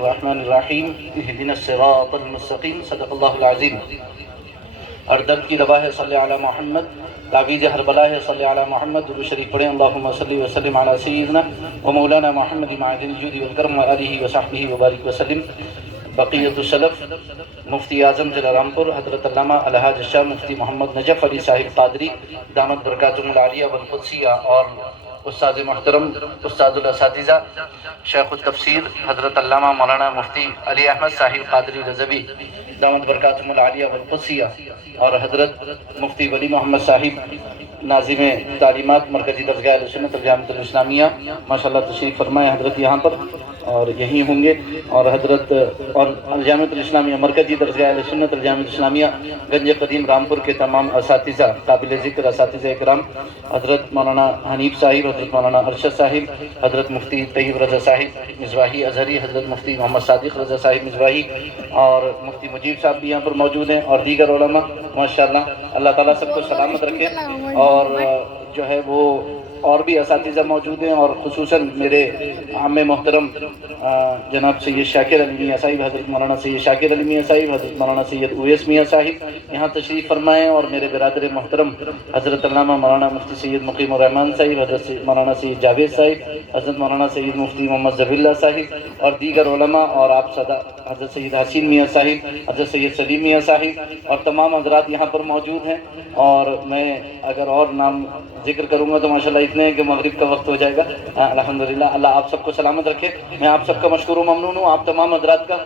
الرحمن الرحیم اهدنا الصراط المستقیم صدق اللہ العظیم۔ اردب کی روا ہے صلی علی محمد، تعویذ ہر بلا ہے صلی علی محمد۔ درود شریف پڑھیں اللہم صلی وسلم علی سیدنا و مولانا محمد معدن الجود والکرم و آلہ و صحبہ وبارک وسلم۔ بقیت السلف مفتی اعظم ضلع رامپور حضرت علامہ الحاج الشاہ مفتی محمد نجف علی صاحب قادری دامت برکاتہم العالیہ والقدسیہ، اور استاد محترم استاد الاساتذہ شیخ التفسیر حضرت علامہ مولانا مفتی علی احمد صاحب قادری رضوی دامت برکاتہم العالیہ والقدسیہ، اور حضرت مفتی ولی محمد صاحب ناظم تعلیمات مرکزی درسگاہ اہل سنت الجامعۃ الاسلامیہ ماشاءاللہ تشریف فرمائے حضرت یہاں پر اور یہیں ہوں گے، اور حضرت اور الجامعۃ الاسلامیہ مرکزی درسگاہ اہل سنت الجامعۃ الاسلامیہ گنج قدیم رامپور کے تمام اساتذہ قابل ذکر اساتذہ اکرام، حضرت مولانا حنیف صاحب، حضرت مولانا ارشد صاحب، حضرت مفتی طیب رضا صاحب مصباحی ازہری، حضرت مفتی محمد صادق رضا صاحب مصباحی، اور مفتی مجیب صاحب بھی یہاں پر موجود ہیں، اور دیگر علماء ماشاءاللہ۔ اللہ تعالیٰ سب کو سلامت رکھے، اور جو ہے وہ اور بھی اساتذہ موجود ہیں، اور خصوصاً میرے عام محترم جناب سید شاکر علی میاں صاحب، حضرت مولانا سید شاکر علی میاں صاحب، حضرت مولانا سید اویس میاں صاحب یہاں تشریف فرمائیں، اور میرے برادر محترم حضرت علامہ مولانا مفتی سید مقیم الرحمان صاحب، حضرت مولانا سید جاوید صاحب، حضرت مولانا سید مفتی محمد ظفر اللہ صاحب، اور دیگر علماء، اور آپ صدا حضرت سید حسین میاں صاحب، حضرت سید سلیم میاں صاحب، اور تمام حضرات یہاں پر موجود ہیں۔ اور میں اگر اور نام ذکر کروں گا تو ماشاءاللہ اتنے ہیں کہ مغرب کا وقت ہو جائے گا۔ الحمدللہ اللہ آپ سب کو سلامت رکھے، میں آپ سب کا مشکور و ممنون ہوں، آپ تمام حضرات کا،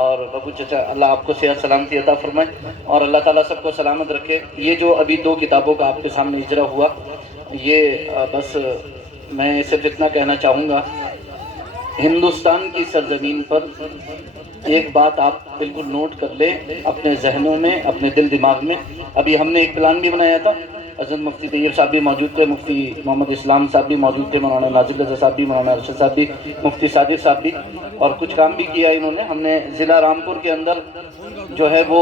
اور بابو چچا اللہ آپ کو صحت سلامتی عطا فرمائے، اور اللہ تعالیٰ سب کو سلامت رکھے۔ یہ جو ابھی دو کتابوں کا آپ کے سامنے اجرا ہوا، یہ بس میں صرف اتنا کہنا چاہوں گا، ہندوستان کی سرزمین پر ایک بات آپ بالکل نوٹ کر لیں اپنے ذہنوں میں، اپنے دل دماغ میں۔ ابھی ہم نے ایک پلان بھی بنایا تھا، حضرت مفتی طیب صاحب بھی موجود تھے، مفتی محمد اسلام صاحب بھی موجود تھے، مولانا ناظر رضا صاحب بھی، مولانا ارشد صاحب بھی، مفتی صادق صاحب بھی، اور کچھ کام بھی کیا انہوں نے۔ ہم نے ضلع رامپور کے اندر جو ہے وہ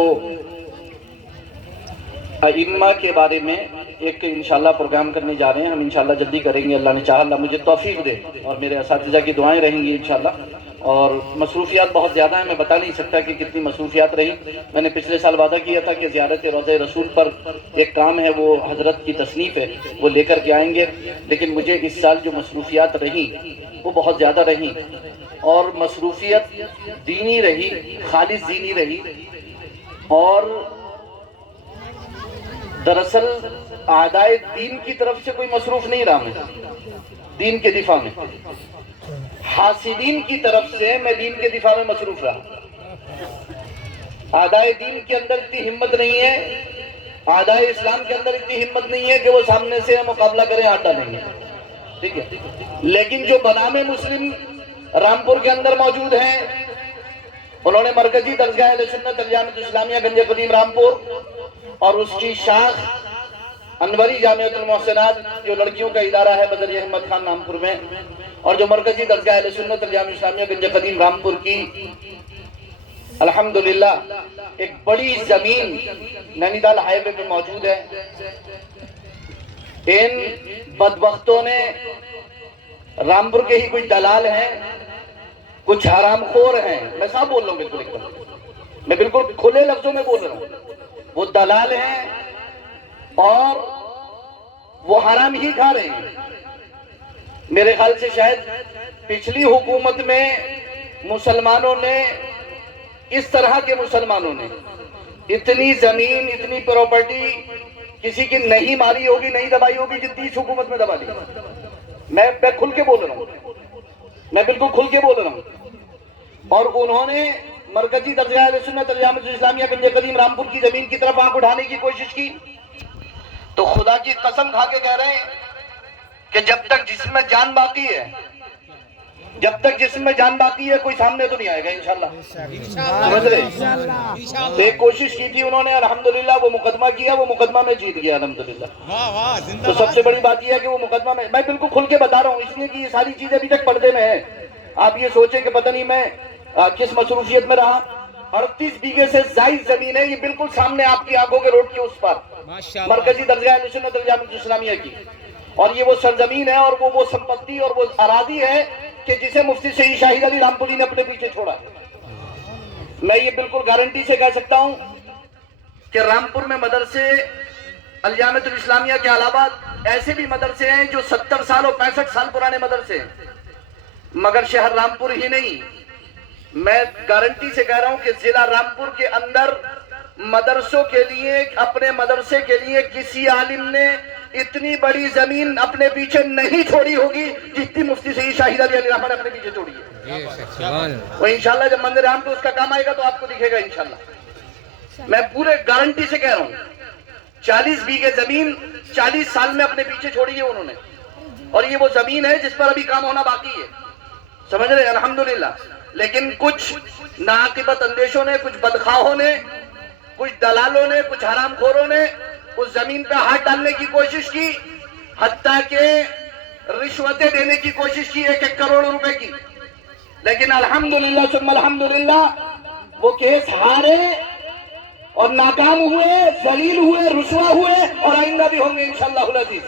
ائمہ کے بارے میں ایک انشاءاللہ پروگرام کرنے جا رہے ہیں، ہم انشاءاللہ جلدی کریں گے، اللہ نے چاہا، اللہ مجھے توفیق دے، اور میرے اساتذہ کی دعائیں رہیں گی انشاءاللہ۔ اور مصروفیات بہت زیادہ ہیں، میں بتا نہیں سکتا کہ کتنی مصروفیات رہی۔ میں نے پچھلے سال وعدہ کیا تھا کہ زیارت روضہ رسول پر ایک کام ہے، وہ حضرت کی تصنیف ہے، وہ لے کر کے آئیں گے، لیکن مجھے اس سال جو مصروفیات رہیں وہ بہت زیادہ رہیں، اور مصروفیت دینی رہی، خالص دینی رہی، اور دراصل اعدائے دین کی طرف سے کوئی مصروف نہیں رہا میں دین کے دفاع میں، حاسدین کی طرف سے میں دین کے دفاع میں مصروف رہا۔ اعدائے دین کے اندر اتنی ہمت نہیں ہے، اعدائے اسلام کے اندر اتنی ہمت نہیں ہے کہ وہ سامنے سے مقابلہ کریں، ہاتھ ڈالیں گے، ٹھیک ہے۔ لیکن جو بنام مسلم رامپور کے اندر موجود ہیں، انہوں نے مرکزی درسگاہ اہل سنت الجامعۃ الاسلامیہ گنج قدیم رامپور اور اس کی شاخ انوری جامعۃ المحسنات جو لڑکیوں کا ادارہ ہے بدر احمد خان رامپور میں، اور جو مرکزی درسگاہ اہل سنت الجامعۃ الاسلامیہ گنج قدیم رامپور کی الحمدللہ ایک بڑی زمین نینی تال ہائی وے پہ موجود ہے، ان بدبختوں نے رامپور کے ہی کچھ دلال ہیں، کچھ حرام خور ہیں، میں صاحب بول رہا ہوں، بالکل ایک دم میں بالکل کھلے لفظوں میں بول رہا ہوں، وہ دلال ہیں اور وہ حرام ہی کھا رہے ہیں۔ میرے خیال سے شاید پچھلی حکومت میں مسلمانوں نے، اس طرح کے مسلمانوں نے اتنی زمین، اتنی پراپرٹی کسی کی نہیں ماری ہوگی، نہیں دبائی ہوگی جتنی اس حکومت میں دبا لی۔ میں کھل کے بول رہا ہوں، میں بالکل کھل کے بول رہا ہوں۔ اور انہوں نے مرکزی درسگاہ اہل سنت الجامعۃ الاسلامیہ گنج قدیم رامپور کی زمین کی طرف آنکھ اٹھانے کی کوشش کی، تو خدا کی قسم کھا کے کہہ رہے ہیں کہ جب تک جسم میں جان باقی ہے، جب تک جسم میں جان باقی ہے کوئی سامنے تو نہیں آئے گا انشاءاللہ، سمجھ رہے؟ تو ایک کوشش کی تھی انہوں نے، الحمدللہ وہ مقدمہ کیا، وہ مقدمہ میں جیت گیا الحمدللہ۔ تو سب سے بڑی بات یہ ہے کہ وہ مقدمہ میں بالکل کھل کے بتا رہا ہوں، اس لیے کہ یہ ساری چیزیں ابھی تک پردے میں ہیں۔ آپ یہ سوچیں کہ پتہ نہیں میں کس مصروفیت میں رہا۔ 38 بیگھے سے زائد زمین ہے، یہ بالکل سامنے آپ کی آنکھوں کے روڈ کے اس پر، مرکزی درسگاہ اہل سنت الجامعۃ الاسلامیہ کی، اور یہ وہ سرزمین ہے اور وہ سمپتی اور وہ اراضی ہے کہ جسے مفتی سید شاہد علی رامپوری نے اپنے پیچھے چھوڑا۔ میں یہ بالکل گارنٹی سے کہہ سکتا ہوں کہ رامپور میں مدرسے الجامعۃ الاسلامیہ کے علاوہ ایسے بھی مدرسے ہیں جو 70 سال اور 65 سال پرانے مدرسے ہیں، مگر شہر رامپور ہی نہیں، میں گارنٹی سے کہہ رہا ہوں کہ ضلع رامپور کے اندر مدرسوں کے لیے، اپنے مدرسے کے لیے کسی عالم نے اتنی بڑی زمین اپنے پیچھے نہیں چھوڑی ہوگی جتنی مفتی سید شاہد علی رحمہ نے اپنے پیچھے چھوڑی ہے۔ اور انشاءاللہ جب مندر عام پہ اس کا کام آئے گا تو آپ کو دکھے گا انشاءاللہ۔ میں پورے گارنٹی سے کہہ رہا ہوں 40 بیگھے زمین 40 سال میں اپنے پیچھے چھوڑی ہے انہوں نے، اور یہ وہ زمین ہے جس پر ابھی کام ہونا باقی ہے، سمجھ رہے ہیں؟ الحمدللہ۔ لیکن کچھ ناعاقبت اندیشوں نے، کچھ بدخواہوں نے، کچھ دلالوں نے، کچھ حرام خوروں نے اس زمین پہ ہاتھ ڈالنے کی کوشش کی، حتیٰ کہ رشوتیں دینے کی کوشش کی 1-1 کروڑ روپے کی، لیکن الحمدللہ ثم الحمدللہ وہ کیس ہارے اور ناکام ہوئے، ذلیل ہوئے، رسوا ہوئے، اور آئندہ بھی ہوں گے انشاءاللہ العزیز۔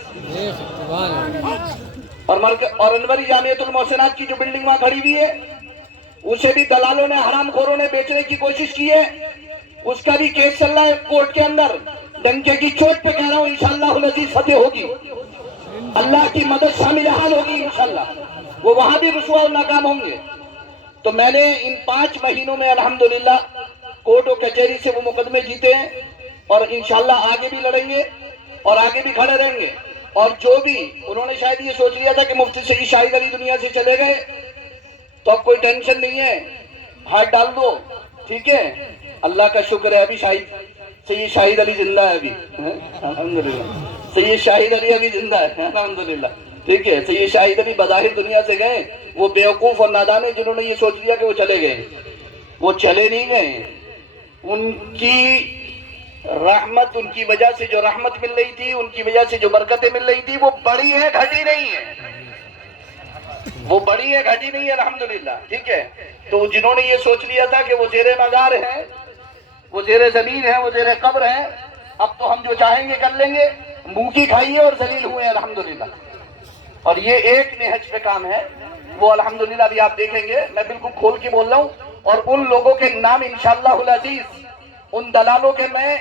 اور انوری جامعۃ المحسنات کی جو بلڈنگ وہاں کھڑی ہوئی ہے، اسے بھی دلالوں نے، حرام خوروں نے بیچنے کی کوشش کی ہے، اس کا بھی کیس چل رہا ہے کورٹ کے اندر۔ ڈنکے کی چوٹ پہ کہہ رہا ہوں انشاءاللہ العزیز فتح ہوگی، اللہ کی مدد شامل حال ہوگی انشاءاللہ، وہ وہاں بھی رسوا اور ناکام ہوں گے۔ تو میں نے ان 5 مہینوں میں الحمدللہ کورٹ و کچہری سے وہ مقدمے جیتے ہیں، اور انشاءاللہ آگے بھی لڑیں گے اور آگے بھی کھڑے رہیں گے۔ اور جو بھی انہوں نے شاید یہ سوچ لیا تھا کہ مفتی سید شاہد علی دنیا سے چلے گئے تو اب کوئی ٹینشن نہیں ہے، ہاتھ ڈال دو، ٹھیک ہے؟ اللہ کا شکر ہے ابھی سید شاہد علی زندہ ہے، ابھی الحمدللہ سید شاہد علی ابھی زندہ ہے الحمدللہ، ٹھیک ہے؟ سید شاہد علی بظاہر دنیا سے گئے، وہ بیوقوف اور نادان ہیں جنہوں نے یہ سوچ لیا کہ وہ چلے گئے، وہ چلے نہیں گئے۔ ان کی رحمت، ان کی وجہ سے جو رحمت مل رہی تھی، ان کی وجہ سے جو برکتیں مل رہی تھی، وہ بڑی ہے، گھٹی نہیں ہے، وہ بڑی ہے، گھٹی نہیں ہے الحمدللہ، ٹھیک ہے؟ تو جنہوں نے یہ سوچ لیا تھا کہ وہ زیر مزار ہیں، وہ زیر زمین ہیں، وہ زیر قبر ہیں، اب تو ہم جو چاہیں گے کر لیں گے، منہ کی کھائیے اور ذلیل ہوئے الحمدللہ۔ اور یہ ایک نہج پہ کام ہے، وہ الحمدللہ ابھی آپ دیکھیں گے، میں بالکل کھول کے بول رہا ہوں، اور ان لوگوں کے نام انشاءاللہ العزیز، ان دلالوں کے میں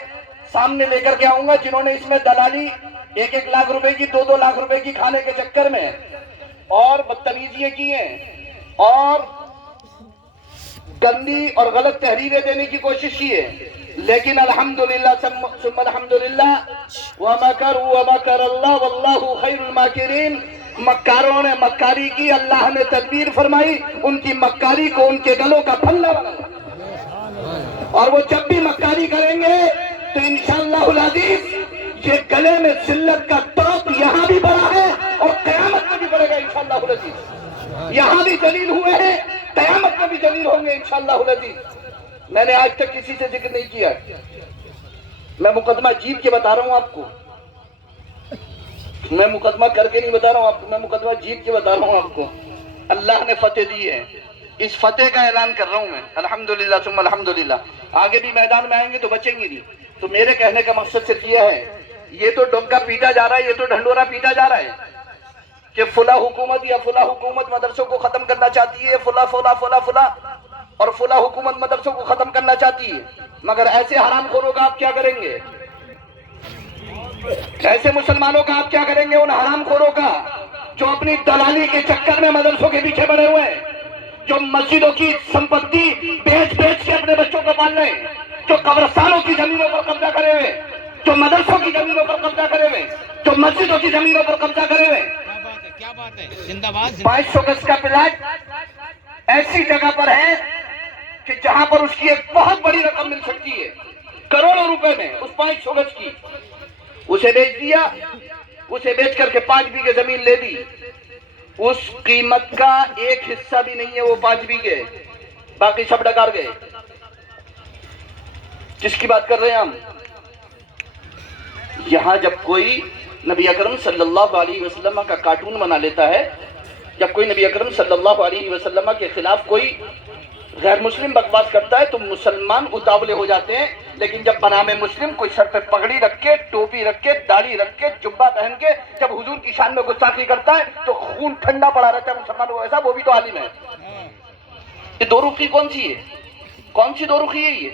سامنے لے کر کے آؤں گا جنہوں نے اس میں دلالی 1-1 لاکھ روپے کی، 2-2 لاکھ روپے کی کھانے کے چکر میں اور بدتمیزیاں کی ہیں اور گندی اور غلط تحریریں دینے کی کوشش کی ہے، لیکن الحمدللہ ثم الحمدللہ وَمَكَرُوا وَمَكَرَ اللَّهُ وَاللَّهُ خَيْرُ الْمَاكِرِينَ۔ مکاروں نے مکاری کی، اللہ نے تدبیر فرمائی، ان کی مکاری کو ان کے گلوں کا پھندا بنایا، اور وہ جب بھی مکاری کریں گے تو انشاءاللہ العزیز یہ گلے میں ذلت کا توق یہاں بھی بڑا ہے اور قیامت میں بھی بڑھے گا انشاءاللہ العزیز۔ یہاں بھی ذلیل ہوئے ہیں، قیامت میں بھی ذلیل ہوں گے انشاءاللہ العزیز۔ میں نے آج تک کسی سے ذکر نہیں کیا، میں مقدمہ جیت کے بتا رہا ہوں آپ کو، میں مقدمہ کر کے نہیں بتا رہا ہوں آپ کو، میں مقدمہ جیت کے بتا رہا ہوں آپ کو۔ اللہ نے فتح دی ہے، اس فتح کا اعلان کر رہا ہوں میں الحمدللہ ثم الحمدللہ۔ آگے بھی میدان میں آئیں گے تو بچیں گے نہیں۔ تو میرے کہنے کا مقصد صرف یہ ہے، یہ تو ڈونکا پیٹا جا رہا ہے، یہ تو ڈھنڈورا پیٹا جا رہا ہے کہ فلاں حکومت یا فلاں حکومت مدرسوں کو ختم کرنا چاہتی ہے، فلاں فلاں فلاں فلاں، اور فلاں حکومت مدرسوں کو ختم کرنا چاہتی ہے، مگر ایسے حرام خوروں کا آپ کیا کریں گے؟ ایسے مسلمانوں کا آپ کیا کریں گے؟ ان حرام خوروں کا جو اپنی دلالی کے چکر میں مدرسوں کے پیچھے پڑے ہوئے ہیں، جو مسجدوں کی سمپتی بیچ بیچ کے اپنے بچوں کو پال رہے ہیں، جو قبرستانوں کی زمینوں پر قبضہ کرے ہوئے، جو مدرسوں کی زمینوں پر قبضہ کرے ہوئے، جو مسجدوں کی زمینوں پر قبضہ کرے ہوئے۔ کیا بات ہے، زندہ باد۔ 500 گز کا پلاٹ ایسی جگہ پر ہے کہ جہاں پر اس کی ایک بہت بڑی رقم مل سکتی ہے، کروڑوں روپے میں، اس 500 گز کی اسے بیچ دیا، اسے بیچ کر کے 5 بیگھے زمین لے دی، اس قیمت کا ایک حصہ بھی نہیں ہے وہ 5 بیگھے، باقی سب ڈکار گئے۔ کس کی بات کر رہے ہیں ہم؟ یہاں جب کوئی نبی اکرم صلی اللہ علیہ وسلم کا کارٹون بنا لیتا ہے، جب کوئی نبی اکرم صلی اللہ علیہ وسلم کے خلاف کوئی غیر مسلم بکواس کرتا ہے تو مسلمان اتاولے ہو جاتے ہیں، لیکن جب بنام مسلم کوئی سر پہ پگڑی رکھ کے، ٹوپی رکھ کے، داڑھی رکھ کے، جبہ پہن کے جب حضور کی شان میں گستاخی کرتا ہے تو خون ٹھنڈا پڑا رہتا ہے مسلمانوں کو، ایسا وہ بھی تو عالم ہے۔ یہ دو روخی کون سی ہے؟ کون سی دو رخی ہے یہ؟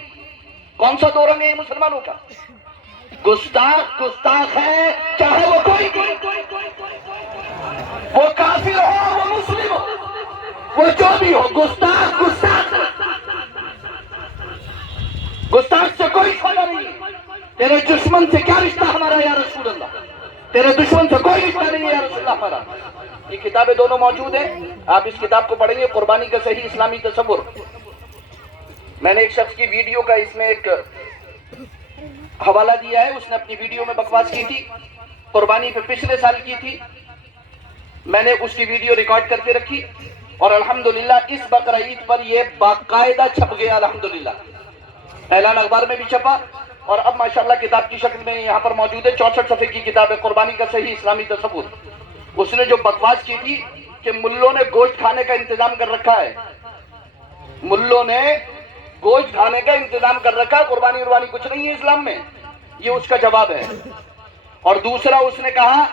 کون سا دو رنگ ہے یہ مسلمانوں کا؟ گستاخ گستاخ ہے، چاہے وہ کوئی وہ کافر ہو، وہ مسلم ہو، وہ جو بھی ہو، گستاخ گستاخ گستاخ سے کوئی فائدہ نہیں۔ تیرے دشمن سے کیا رشتہ ہمارا یا رسول اللہ؟ تیرے دشمن سے کوئی رشتہ نہیں ہے یا رسول اللہ ہمارا۔ یہ کتابیں دونوں موجود ہیں، آپ اس کتاب کو پڑھیں گے، قربانی کا صحیح اسلامی تصور۔ میں نے ایک شخص کی ویڈیو کا اس میں ایک حوالہ دیا ہے، اس نے اپنی ویڈیو میں بکواس کی تھی، قربانی پہ پچھلے سال کی تھی، میں نے اس کی ویڈیو ریکارڈ کر کے رکھی، اور الحمدللہ اس بقرعید پر یہ باقاعدہ چھپ گیا، الحمدللہ اعلان اخبار میں بھی چھپا، اور اب ماشاءاللہ کتاب کی شکل میں یہاں پر موجود ہے۔ 64 صفحے کی کتاب ہے، قربانی کا صحیح اسلامی تصور۔ اس نے جو بکواس کی تھی کہ ملوں نے گوشت کھانے کا انتظام کر رکھا ہے، ملوں نے گوشت کھانے کا انتظام کر رکھا ہے، قربانی وربانی کچھ نہیں ہے اسلام میں، یہ اس کا جواب ہے۔ اور دوسرا اس نے کہا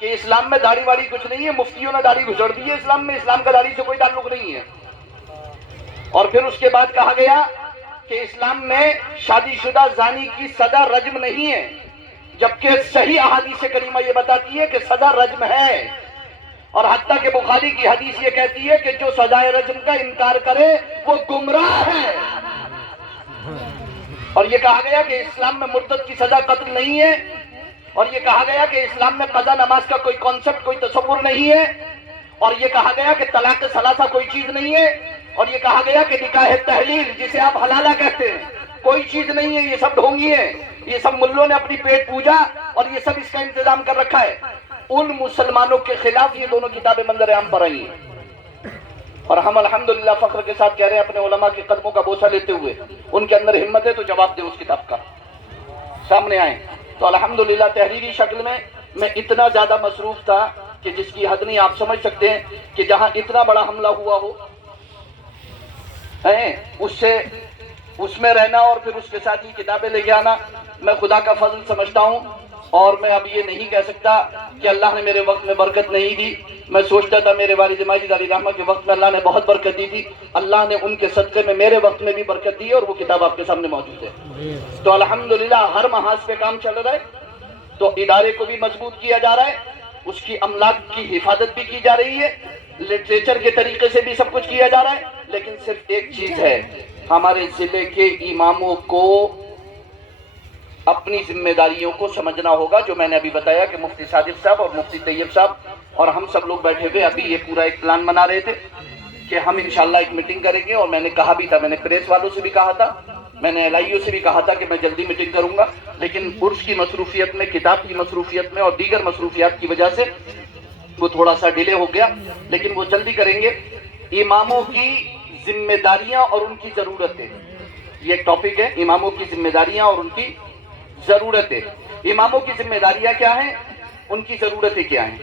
کہ اسلام میں داڑھی واڑی کچھ نہیں ہے، مفتیوں نے داڑھی گھسڑ دی ہے اسلام میں، اسلام کا داڑھی سے کوئی تعلق نہیں ہے۔ اور پھر اس کے بعد کہا گیا کہ اسلام میں شادی شدہ زانی کی سزا رجم نہیں ہے، جبکہ صحیح احادیث کریمہ یہ بتاتی ہے کہ سزا رجم ہے، اور حتیٰ کہ بخاری کی حدیث یہ کہتی ہے کہ جو سزائے رجم کا انکار کرے وہ گمراہ ہے۔ اور یہ کہا گیا کہ اسلام میں مرتد کی سزا قتل نہیں ہے، اور یہ کہا گیا کہ اسلام میں قضا نماز کا کوئی کانسیپٹ، کوئی تصور نہیں ہے، اور یہ کہا گیا کہ طلاق ثلاثہ کوئی چیز نہیں ہے، اور یہ کہا گیا کہ نکاح تحلیل جسے آپ حلالہ کہتے ہیں کوئی چیز نہیں ہے، یہ سب ڈھونگی ہے، یہ سب ملوں نے اپنی پیٹ پوجا اور یہ سب اس کا انتظام کر رکھا ہے۔ ان مسلمانوں کے خلاف یہ دونوں کتابیں منظر عام پر آئی ہیں، اور ہم الحمدللہ فخر کے ساتھ کہہ رہے ہیں اپنے علماء کے قدموں کا بوسہ لیتے ہوئے، ان کے اندر ہمت ہے تو جواب دے اس کتاب کا، سامنے آئیں۔ تو الحمدللہ تحریری شکل میں اتنا زیادہ مصروف تھا کہ جس کی حد نہیں، آپ سمجھ سکتے ہیں کہ جہاں اتنا بڑا حملہ ہوا ہو اس میں رہنا اور پھر اس کے ساتھ ہی کتابیں لے کے آنا، میں خدا کا فضل سمجھتا ہوں۔ اور میں اب یہ نہیں کہہ سکتا کہ اللہ نے میرے وقت میں برکت نہیں دی، میں سوچتا تھا میرے والد ماجد علی رحمہ کے وقت میں اللہ نے بہت برکت دی تھی، اللہ نے ان کے صدقے میں میرے وقت میں بھی برکت دی ہے، اور وہ کتاب آپ کے سامنے موجود ہے۔ تو الحمدللہ ہر محاذ پہ کام چل رہا ہے، تو ادارے کو بھی مضبوط کیا جا رہا ہے، اس کی املاک کی حفاظت بھی کی جا رہی ہے، لٹریچر کے طریقے سے بھی سب کچھ کیا جا رہا ہے، لیکن صرف ایک چیز ہے، ہمارے ضلع کے اماموں کو اپنی ذمہ داریوں کو سمجھنا ہوگا، جو میں نے ابھی بتایا کہ مفتی صادق صاحب اور مفتی طیب صاحب اور ہم سب لوگ بیٹھے ہوئے ابھی یہ پورا ایک پلان بنا رہے تھے کہ ہم انشاءاللہ ایک میٹنگ کریں گے، اور میں نے کہا بھی تھا، میں نے پریس والوں سے بھی کہا تھا، میں نے LIO سے بھی کہا تھا کہ میں جلدی میٹنگ کروں گا، لیکن عرس کی مصروفیت میں، کتاب کی مصروفیت میں اور دیگر مصروفیات کی وجہ سے وہ تھوڑا سا ڈیلے ہو گیا، لیکن وہ جلدی کریں گے۔ اماموں کی ذمہ داریاں اور ان کی ضرورتیں، یہ ایک ٹاپک ہے، اماموں کی ذمہ داریاں اور ان کی ضرورتیں۔ اماموں کی ذمہ داریاں کیا ہیں، ان کی ضرورتیں کیا ہیں؟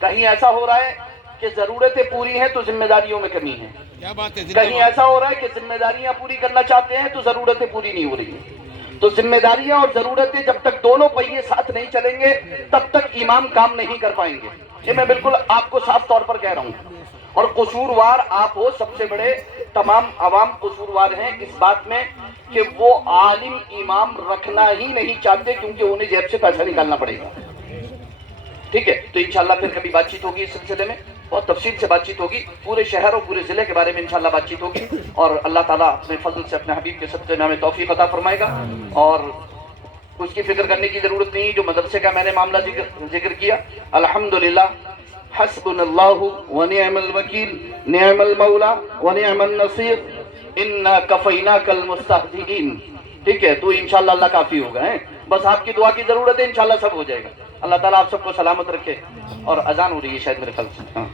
کہیں ایسا ہو رہا ہے کہ ضرورتیں پوری ہیں تو ذمہ داریوں میں کمی ہے، کیا بات ہے، کہیں ایسا ہو رہا ہے کہ ذمہ داریاں پوری کرنا چاہتے ہیں تو ضرورتیں پوری نہیں ہو رہی ہیں۔ تو ذمہ داریاں اور ضرورتیں جب تک دونوں پہیے ساتھ نہیں چلیں گے تب تک امام کام نہیں کر پائیں گے، یہ میں بالکل آپ کو صاف طور پر کہہ رہا ہوں۔ اور قصوروار آپ ہو، سب سے بڑے تمام عوام قصوروار ہیں اس بات میں کہ وہ عالم امام رکھنا ہی نہیں چاہتے، کیونکہ انہیں جیب سے پیسہ نکالنا پڑے گا۔ ٹھیک ہے، تو انشاءاللہ پھر کبھی بات چیت ہوگی اس سلسلے میں، بہت تفصیل سے بات چیت ہوگی، پورے شہر اور پورے ضلع کے بارے میں انشاءاللہ بات چیت ہوگی، اور اللہ تعالیٰ اپنے فضل سے اپنے حبیب کے صدقے میں ہمیں توفیق عطا فرمائے گا۔ اور اس کی فکر کرنے کی ضرورت نہیں، جو مدرسے کا میں نے معاملہ ذکر کیا، الحمدللہ حسبنا اللہ ونعم الوکیل، نعم المولا ونعم النصیر، انا کفیناک المستہزئین۔ ٹھیک ہے، تو انشاءاللہ اللہ کافی ہوگا، بس آپ کی دعا کی ضرورت ہے، انشاءاللہ سب ہو جائے گا۔ اللہ تعالیٰ آپ سب کو سلامت رکھے۔ اور اذان ہو رہی ہے شاید میرے خیال سے، ہاں۔